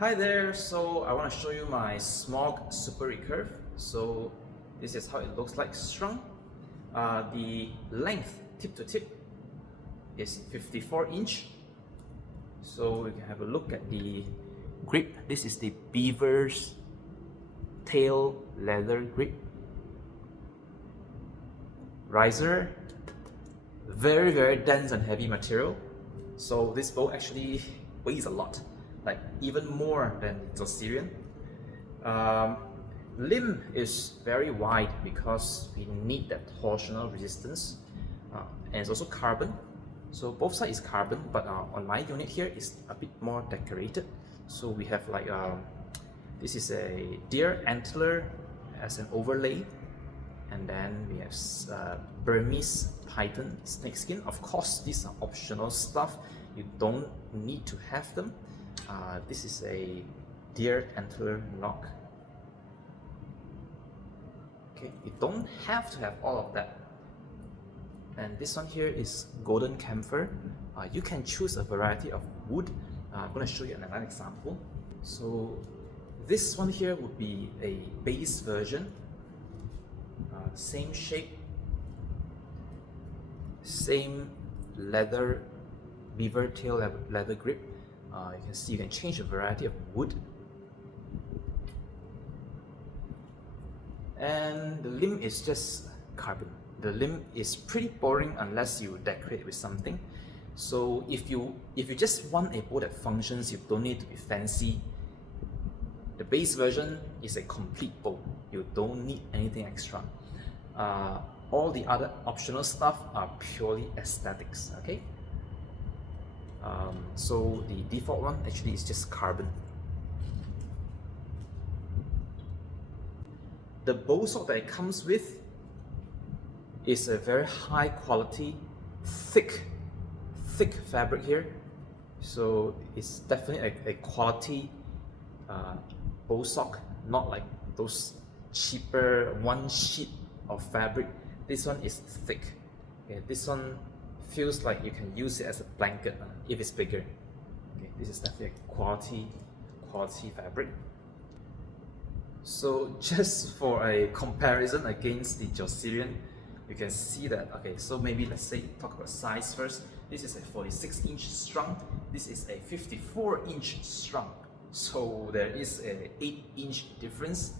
Hi there, so I want to show you my Smaug Super Recurve. So this is how it looks like strung. The length tip to tip is 54 inch. So we can have a look at the grip. This is the beaver's tail leather grip. Riser, very dense and heavy material. So this bow actually weighs a lot, like even more than the Syrian. Limb is very wide because we need that torsional resistance, and it's also carbon. So both sides is carbon, but on my unit here is a bit more decorated. So we have like this is a deer antler as an overlay, and then we have Burmese python snakeskin. Of course, these are optional stuff. You don't need to have them. This is a deer antler knock. Okay, you don't have to have all of that. And this one here is golden camphor. You can choose a variety of wood. I'm going to show you another example. So this one here would be a base version. Same shape, same leather, beaver tail leather grip. You can see you can change a variety of wood. And the limb is just carbon. The limb is pretty boring unless you decorate with something. So if you just want a bow that functions, you don't need to be fancy. The base version is a complete bow. You don't need anything extra. All the other optional stuff are purely aesthetics. Okay. So the default one actually is just carbon. The bow sock that it comes with is a very high quality, thick fabric here. So it's definitely a quality bow sock, not like those cheaper one sheet of fabric. This one is thick. Okay, this one feels like you can use it as a blanket if it's bigger. Okay, this is definitely a quality fabric. So just for a comparison against the Josirian, you can see that, okay, so maybe let's say talk about size first. This is a 46-inch strung, this is a 54-inch strung. So there is a 8-inch difference,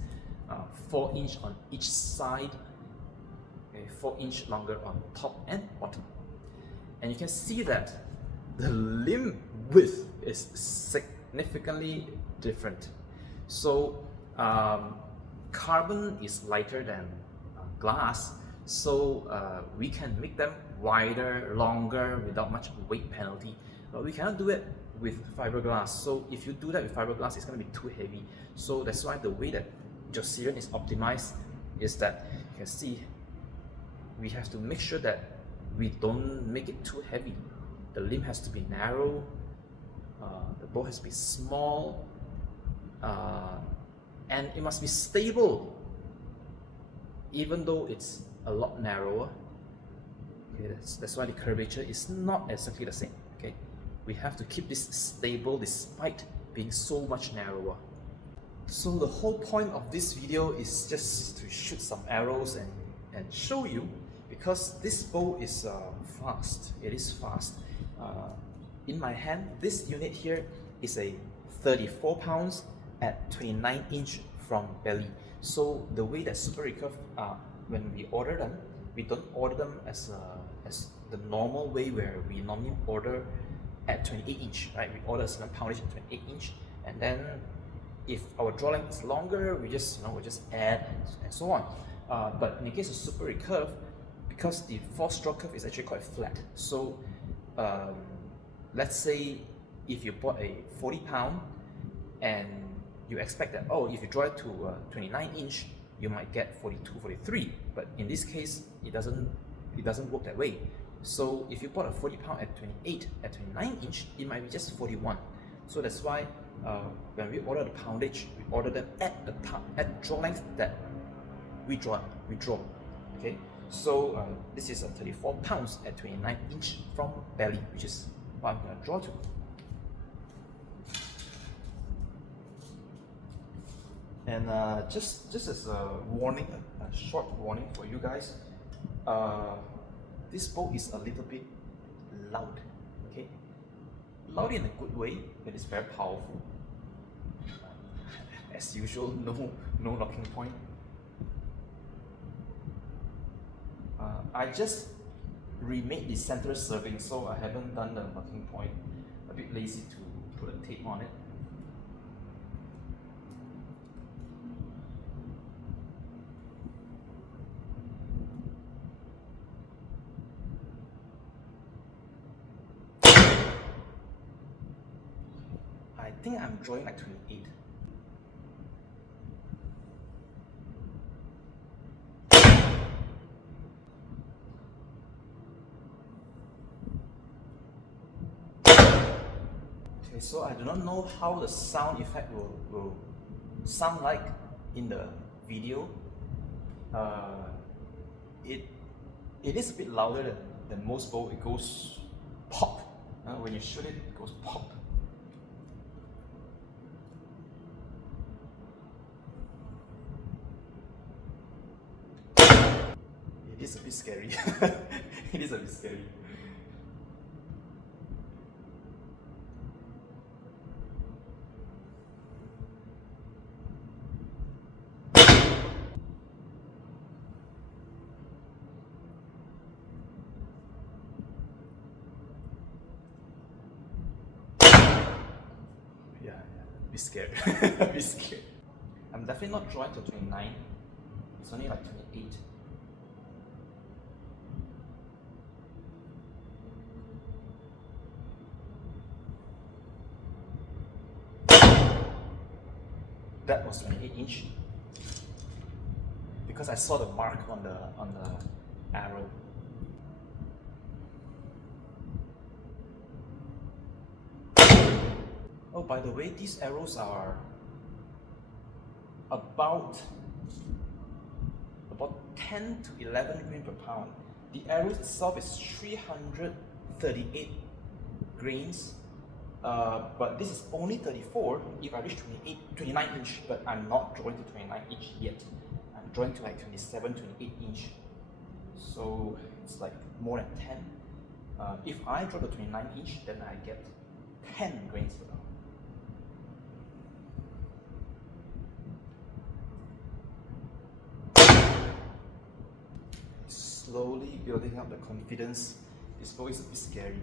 4-inch on each side, okay, 4-inch longer on top and bottom. And you can see that the limb width is significantly different. So carbon is lighter than glass, so we can make them wider, longer without much weight penalty. But we cannot do it with fiberglass. So if you do that with fiberglass, it's going to be too heavy. So that's why the way that Josirian is optimized is that you can see we have to make sure that we don't make it too heavy. The limb has to be narrow, the bow has to be small, and it must be stable, even though it's a lot narrower. Okay, that's why the curvature is not exactly the same. Okay, we have to keep this stable despite being so much narrower. So the whole point of this video is just to shoot some arrows and show you, because this bow is fast. It is fast. In my hand, this unit here is a 34 pounds at 29-inch from belly. So the way that Super Recurve, when we order them, we don't order them as the normal way where we normally order at 28-inch, right? We order a certain poundage at 28-inch, and then if our draw length is longer, we just we just add and so on. But in the case of Super Recurve, because the force draw curve is actually quite flat, so let's say if you bought a 40-pound and you expect that, oh, if you draw it to 29-inch, you might get 42, 43. But in this case, it doesn't work that way. So if you bought a 40-pound at 28, at 29-inch, it might be just 41. So that's why when we order the poundage, we order them at the draw length that we draw. Okay. So this is a 34 pounds at 29-inch from belly, which is what I'm going to draw to. And just as a warning, a short warning for you guys, this bow is a little bit loud. Okay, loud in a good way, but it's very powerful. As usual, no locking point. I just remade the center serving, so I haven't done the locking point. A bit lazy to put a tape on it. I think I'm drawing like 28. Okay, so I do not know how the sound effect will sound like in the video. It is a bit louder than most bow. It goes pop. When you shoot it, it goes pop. It is a bit scary. It is a bit scary. Yeah, a bit scared. A bit scared. I'm definitely not drawing to 29. It's only like 28. That was 28-inch. Because I saw the mark on the arrow. Oh, by the way, these arrows are about 10 to 11 grain per pound. The arrow itself is 338 grains, but this is only 34 if I reach 29 inch, but I'm not drawing to 29 inch yet. I'm drawing to like 27, 28 inch. So it's like more than 10. If I draw the 29 inch, then I get 10 grains per pound. Slowly building up the confidence. This bow is a bit scary.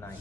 Nine.